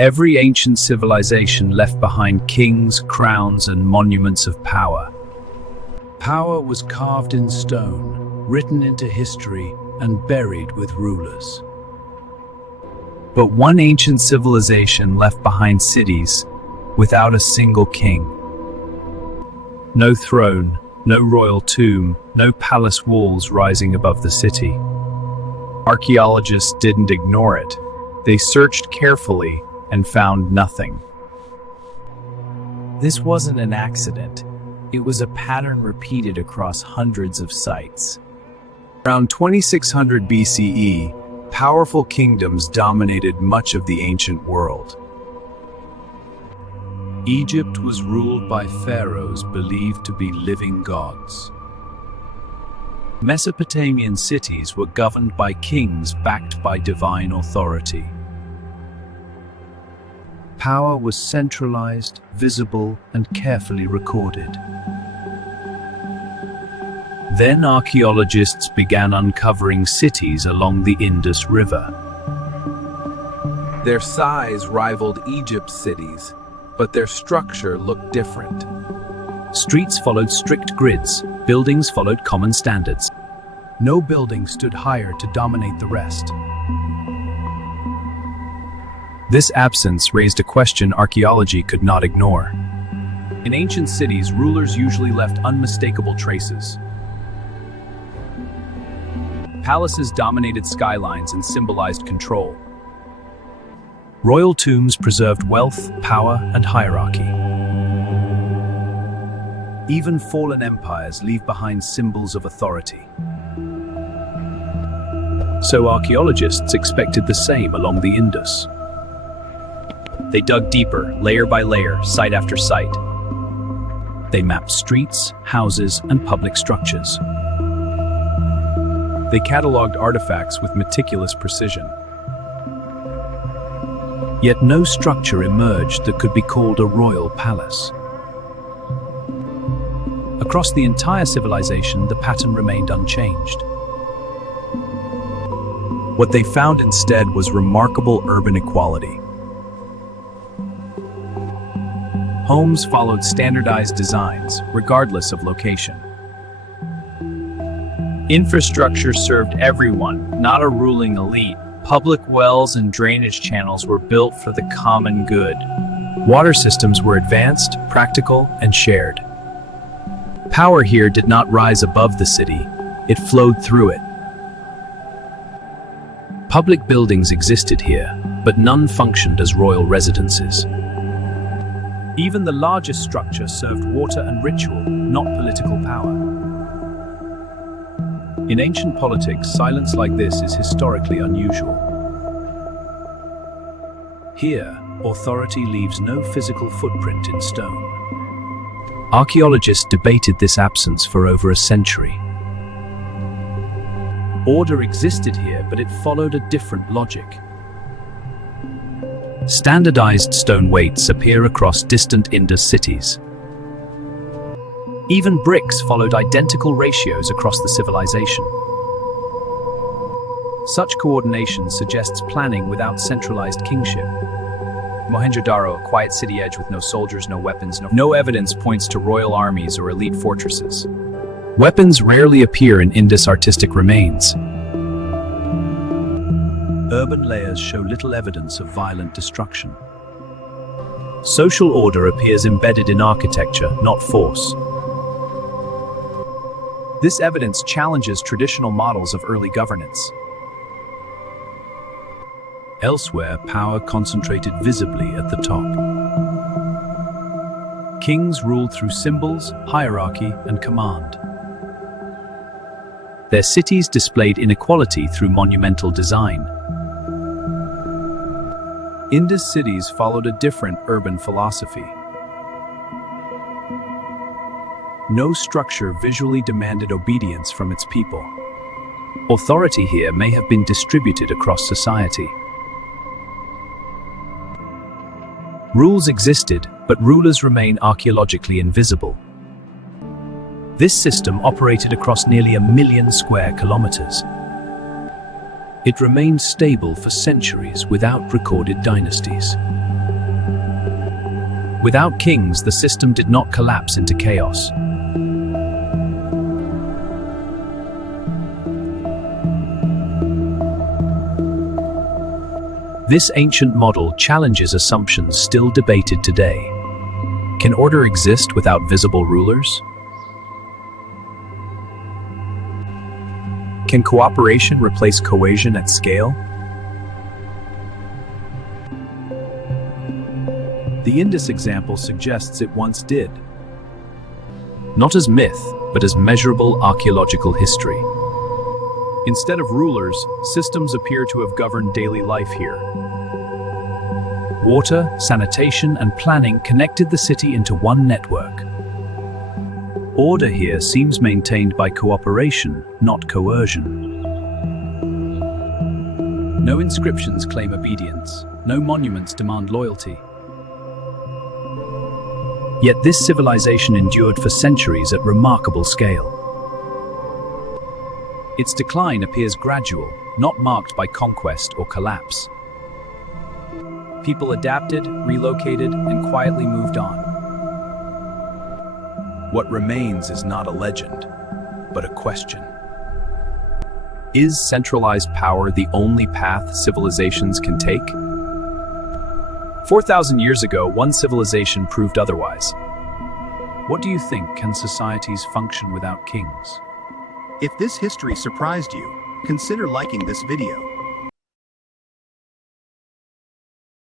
Every ancient civilization left behind kings, crowns, and monuments of power. Power was carved in stone, written into history, and buried with rulers. But one ancient civilization left behind cities without a single king. No throne, no royal tomb, no palace walls rising above the city. Archaeologists didn't ignore it. They searched carefully and found nothing. This wasn't an accident. It was a pattern repeated across hundreds of sites. Around 2600 BCE, powerful kingdoms dominated much of the ancient world. Egypt was ruled by pharaohs believed to be living gods. Mesopotamian cities were governed by kings backed by divine authority. Power was centralized, visible, and carefully recorded. Then archaeologists began uncovering cities along the Indus River. Their size rivaled Egypt's cities, but their structure looked different. Streets followed strict grids, buildings followed common standards. No building stood higher to dominate the rest. This absence raised a question archaeology could not ignore. In ancient cities, rulers usually left unmistakable traces. Palaces dominated skylines and symbolized control. Royal tombs preserved wealth, power, and hierarchy. Even fallen empires leave behind symbols of authority. So archaeologists expected the same along the Indus. They dug deeper, layer by layer, site after site. They mapped streets, houses, and public structures. They cataloged artifacts with meticulous precision. Yet no structure emerged that could be called a royal palace. Across the entire civilization, the pattern remained unchanged. What they found instead was remarkable urban equality. Homes followed standardized designs, regardless of location. Infrastructure served everyone, not a ruling elite. Public wells and drainage channels were built for the common good. Water systems were advanced, practical, and shared. Power here did not rise above the city, it flowed through it. Public buildings existed here, but none functioned as royal residences. Even the largest structure served water and ritual, not political power. In ancient politics, silence like this is historically unusual. Here, authority leaves no physical footprint in stone. Archaeologists debated this absence for over a century. Order existed here, but it followed a different logic. Standardized stone weights appear across distant Indus cities. Even bricks followed identical ratios across the civilization. Such coordination suggests planning without centralized kingship. Mohenjo-daro, a quiet city edge with no soldiers, no weapons, no evidence points to royal armies or elite fortresses. Weapons rarely appear in Indus artistic remains. Urban layers show little evidence of violent destruction. Social order appears embedded in architecture, not force. This evidence challenges traditional models of early governance. Elsewhere, power concentrated visibly at the top. Kings ruled through symbols, hierarchy, and command. Their cities displayed inequality through monumental design. Indus cities followed a different urban philosophy. No structure visually demanded obedience from its people. Authority here may have been distributed across society. Rules existed, but rulers remain archaeologically invisible. This system operated across nearly 1 million square kilometers. It remained stable for centuries without recorded dynasties. Without kings, the system did not collapse into chaos. This ancient model challenges assumptions still debated today. Can order exist without visible rulers? Can cooperation replace cohesion at scale? The Indus example suggests it once did. Not as myth, but as measurable archaeological history. Instead of rulers, systems appear to have governed daily life here. Water, sanitation, and planning connected the city into one network. Order here seems maintained by cooperation, not coercion. No inscriptions claim obedience. No monuments demand loyalty. Yet this civilization endured for centuries at remarkable scale. Its decline appears gradual, not marked by conquest or collapse. People adapted, relocated, and quietly moved on. What remains is not a legend, but a question. Is centralized power the only path civilizations can take? 4,000 years ago, one civilization proved otherwise. What do you think? Can societies function without kings? If this history surprised you, consider liking this video.